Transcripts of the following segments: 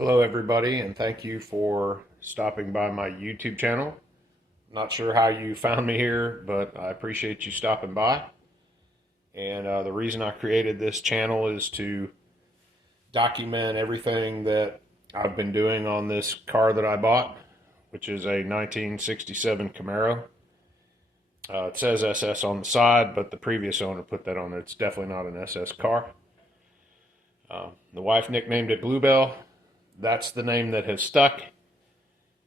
Hello, everybody, and thank you for stopping by my YouTube channel. Not sure how you found me here, but I appreciate you stopping by. And the reason I created this channel is to document everything that I've been doing on this car that I bought, which is a 1967 Camaro. It says SS on the side, but the previous owner put that on it. It's definitely not an SS car. The wife nicknamed it Belle. That's the name that has stuck,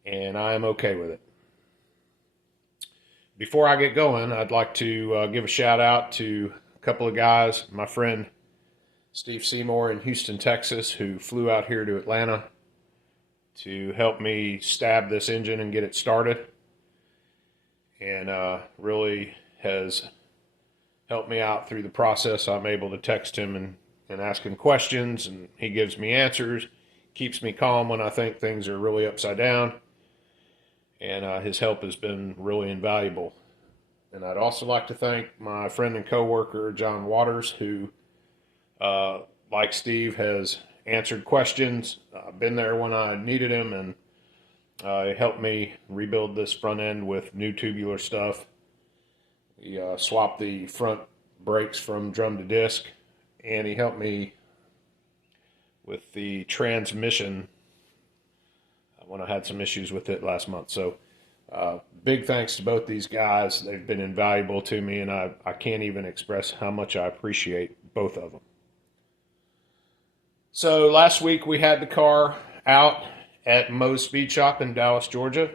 and I am okay with it. Before I get going, I'd like to give a shout out to a couple of guys. My friend Steve Seymour in Houston, Texas, who flew out here to Atlanta to help me stab this engine and get it started, and really has helped me out through the process. I'm able to text him and ask him questions, and he gives me answers. Keeps me calm when I think things are really upside down, and his help has been really invaluable. And I'd also like to thank my friend and coworker John Waters, who, like Steve, has answered questions, been there when I needed him, and he helped me rebuild this front end with new tubular stuff. He swapped the front brakes from drum to disc, and he helped me with the transmission when I had some issues with it last month. So big thanks to both these guys. They've been invaluable to me, and I can't even express how much I appreciate both of them. So last week we had the car out at Moe's Speed Shop in Dallas, Georgia.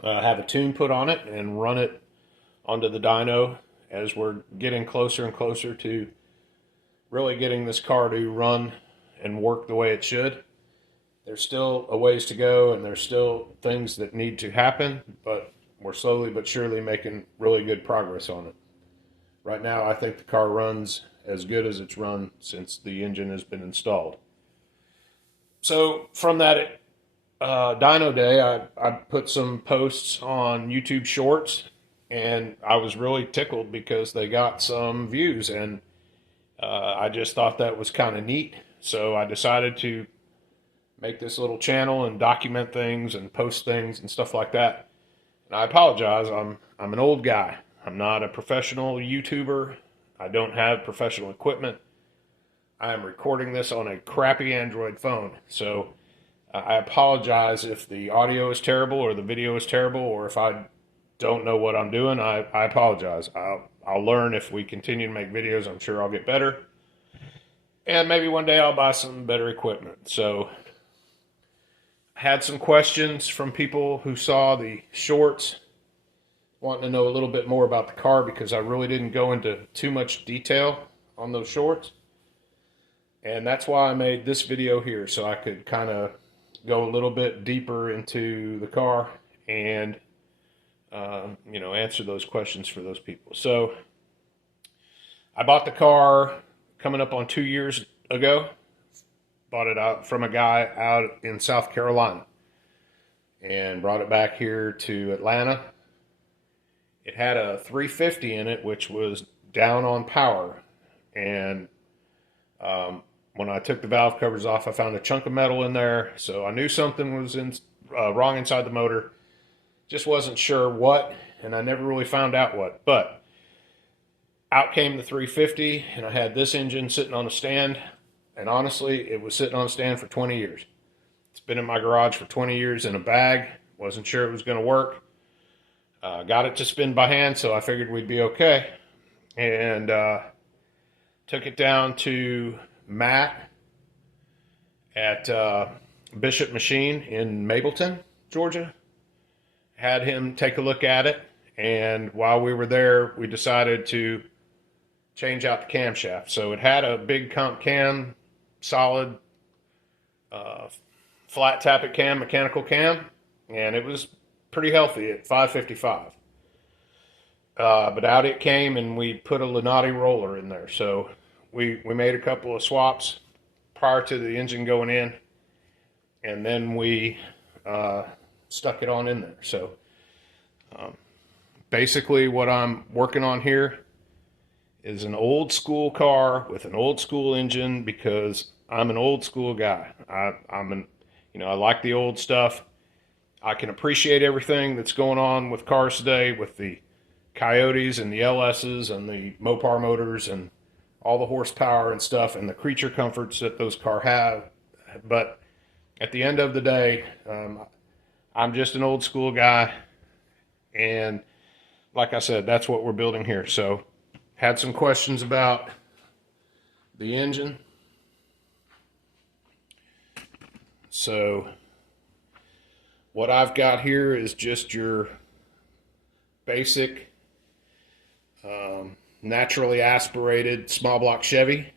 Have a tune put on it and run it onto the dyno as we're getting closer and closer to really getting this car to run and work the way it should. There's still a ways to go, and there's still things that need to happen, but we're slowly but surely making really good progress on it. Right now, I think the car runs as good as it's run since the engine has been installed. So from that dyno day, I put some posts on YouTube Shorts, and I was really tickled because they got some views, and I just thought that was kind of neat. So I decided to make this little channel and document things and post things and stuff like that. And I apologize, I'm an old guy. I'm not a professional YouTuber. I don't have professional equipment. I am recording this on a crappy Android phone. So I apologize if the audio is terrible or the video is terrible, or if I don't know what I'm doing. I apologize. I'll learn if we continue to make videos. I'm sure I'll get better. And maybe one day I'll buy some better equipment. So I had some questions from people who saw the shorts, wanting to know a little bit more about the car because I really didn't go into too much detail on those shorts. And that's why I made this video here, so I could kind of go a little bit deeper into the car and answer those questions for those people. So I bought the car coming up on 2 years ago. Bought it out from a guy out in South Carolina and brought it back here to Atlanta. It had a 350 in it, which was down on power. And when I took the valve covers off, I found a chunk of metal in there. So I knew something was wrong inside the motor. Just wasn't sure what, and I never really found out what. But out came the 350, and I had this engine sitting on a stand. And honestly, it was sitting on a stand for 20 years. It's been in my garage for 20 years in a bag. Wasn't sure it was going to work. Got it to spin by hand, so I figured we'd be okay. And took it down to Matt at Bishop Machine in Mableton, Georgia. Had him take a look at it, and while we were there, we decided to change out the camshaft. So it had a big comp cam, solid flat tappet cam, mechanical cam, and it was pretty healthy at 555. But out it came, and we put a Lunati roller in there. So we made a couple of swaps prior to the engine going in, and then we stuck it on in there. So basically what I'm working on here is an old school car with an old school engine because I'm an old school guy. I'm I like the old stuff. I can appreciate everything that's going on with cars today with the Coyotes and the LSs and the Mopar motors and all the horsepower and stuff and the creature comforts that those cars have. But at the end of the day, I'm just an old school guy. And like I said, that's what we're building here. So had some questions about the engine. So what I've got here is just your basic naturally aspirated small block Chevy.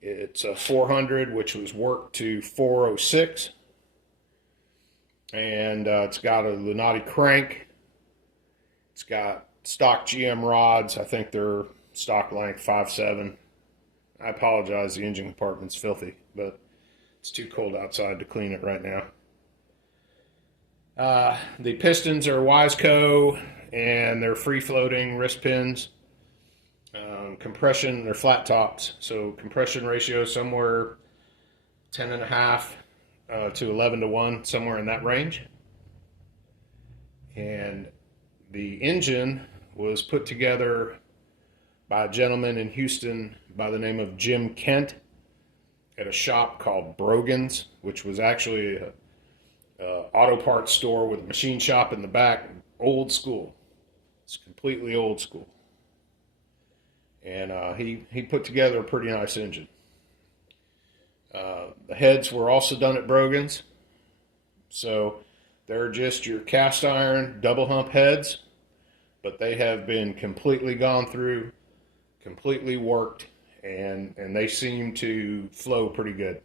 It's a 400, which was worked to 406. And it's got a Lunati crank. It's got stock GM rods. I think they're stock length 5.7. I apologize, the engine compartment's filthy, but it's too cold outside to clean it right now. The pistons are Wiseco, and they're free-floating wrist pins. Compression, they're flat tops, so compression ratio somewhere 10.5 to 11:1, somewhere in that range. And the engine was put together by a gentleman in Houston by the name of Jim Kent at a shop called Brogan's, which was actually a auto parts store with a machine shop in the back. Old school. It's completely old school. And he put together a pretty nice engine. The heads were also done at Brogan's. So they're just your cast iron double hump heads, but they have been completely gone through, completely worked, and they seem to flow pretty good.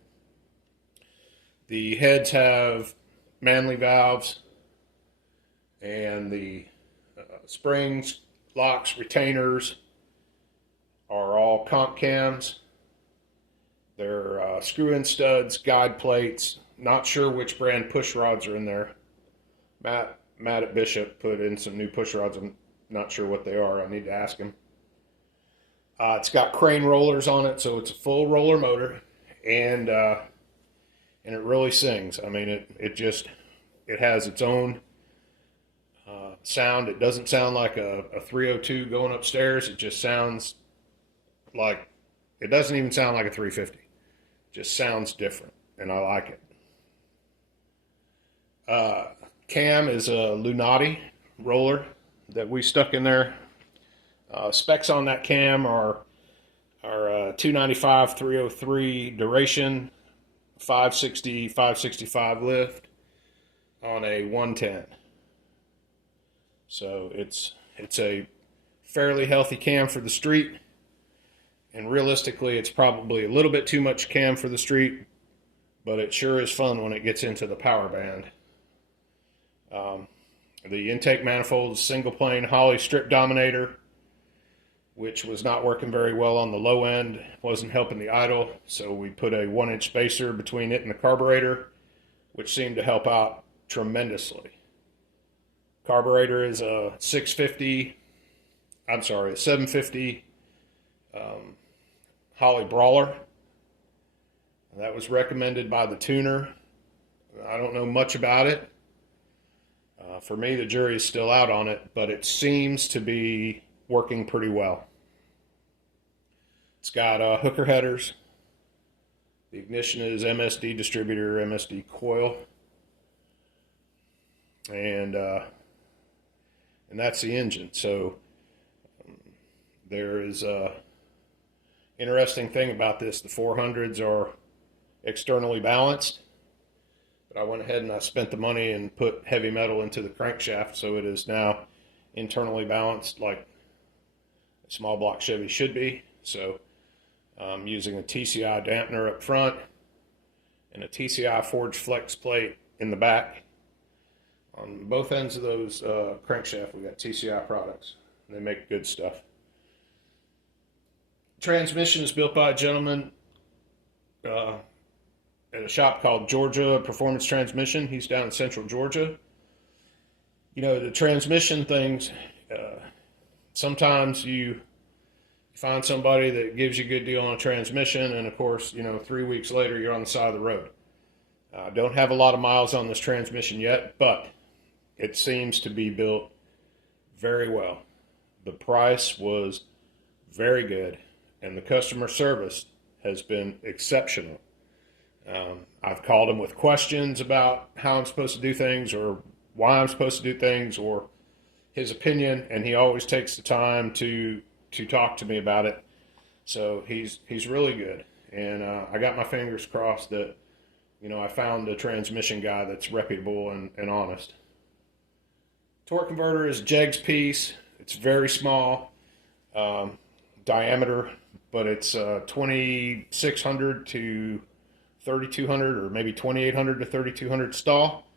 The heads have Manley valves, and the springs, locks, retainers are all comp cams. They're screw-in studs, guide plates. Not sure which brand push rods are in there. Matt at Bishop put in some new push rods. I'm not sure what they are. I need to ask him. It's got crane rollers on it, so it's a full roller motor, and it really sings. I mean, it has its own sound. It doesn't sound like a 302 going upstairs. It just sounds like, it doesn't even sound like a 350. It just sounds different, and I like it. Cam is a Lunati roller that we stuck in there. Specs on that cam are 295, 303 duration, 560, 565 lift on a 110. So it's a fairly healthy cam for the street, and realistically it's probably a little bit too much cam for the street, but it sure is fun when it gets into the power band. The intake manifold is single plane Holley strip dominator, which was not working very well on the low end, wasn't helping the idle, so we put a 1-inch spacer between it and the carburetor, which seemed to help out tremendously. Carburetor is a 750 Holley Brawler. That was recommended by the tuner. I don't know much about it. For me, the jury is still out on it, but it seems to be working pretty well. It's got hooker headers. The ignition is MSD distributor, MSD coil. And that's the engine. So there is a interesting thing about this. The 400s are externally balanced. But I went ahead and I spent the money and put heavy metal into the crankshaft, so it is now internally balanced like a small block Chevy should be. So I'm using a TCI dampener up front and a TCI forged flex plate in the back. On both ends of those crankshaft, we got TCI products. They make good stuff. Transmission is built by a gentleman at a shop called Georgia Performance Transmission. He's down in Central Georgia. The transmission things, sometimes you find somebody that gives you a good deal on a transmission, and of course, 3 weeks later, you're on the side of the road. I don't have a lot of miles on this transmission yet, but it seems to be built very well. The price was very good, and the customer service has been exceptional. I've called him with questions about how I'm supposed to do things or why I'm supposed to do things or his opinion, and he always takes the time to talk to me about it. So he's really good, and I got my fingers crossed that I found a transmission guy that's reputable and honest. Torque converter is Jegg's piece. It's very small diameter, but it's 2600 to 3200, or maybe 2800 to 3200 stall.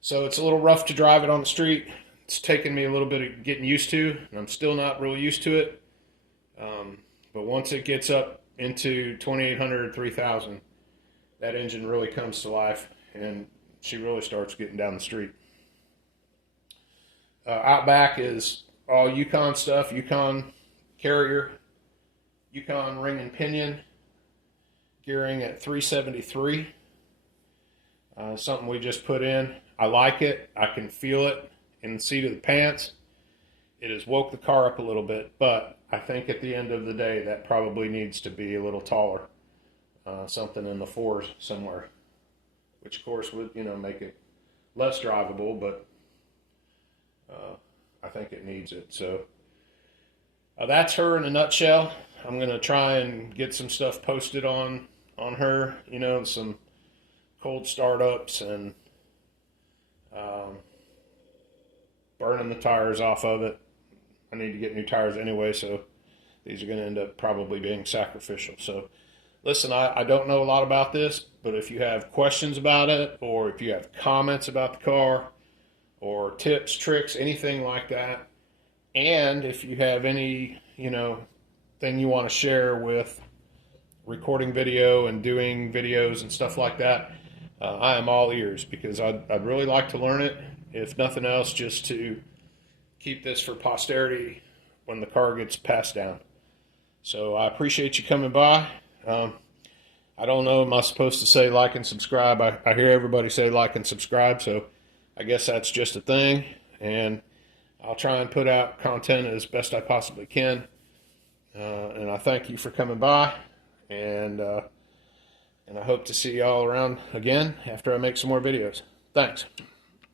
So it's a little rough to drive it on the street. It's taken me a little bit of getting used to, and I'm still not real used to it. But once it gets up into 2800, 3000, that engine really comes to life, and she really starts getting down the street. Out back is all Yukon stuff, Yukon carrier, Yukon ring and pinion, gearing at 373. Something we just put in. I like it. I can feel it in the seat of the pants. It has woke the car up a little bit, but I think at the end of the day that probably needs to be a little taller. Something in the fours somewhere, which of course would make it less drivable, but I think it needs it. So that's her in a nutshell. I'm gonna try and get some stuff posted on her, some cold startups and burning the tires off of it. I need to get new tires anyway, so these are going to end up probably being sacrificial. So listen, I don't know a lot about this, but if you have questions about it, or if you have comments about the car, or tips, tricks, anything like that, and if you have any, thing you want to share with recording video and doing videos and stuff like that, I am all ears, because I'd really like to learn it, if nothing else, just to keep this for posterity when the car gets passed down. So I appreciate you coming by. I don't know, am I supposed to say like and subscribe? I hear everybody say like and subscribe, so I guess that's just a thing, and I'll try and put out content as best I possibly can. And I thank you for coming by, and I hope to see y'all around again after I make some more videos. Thanks.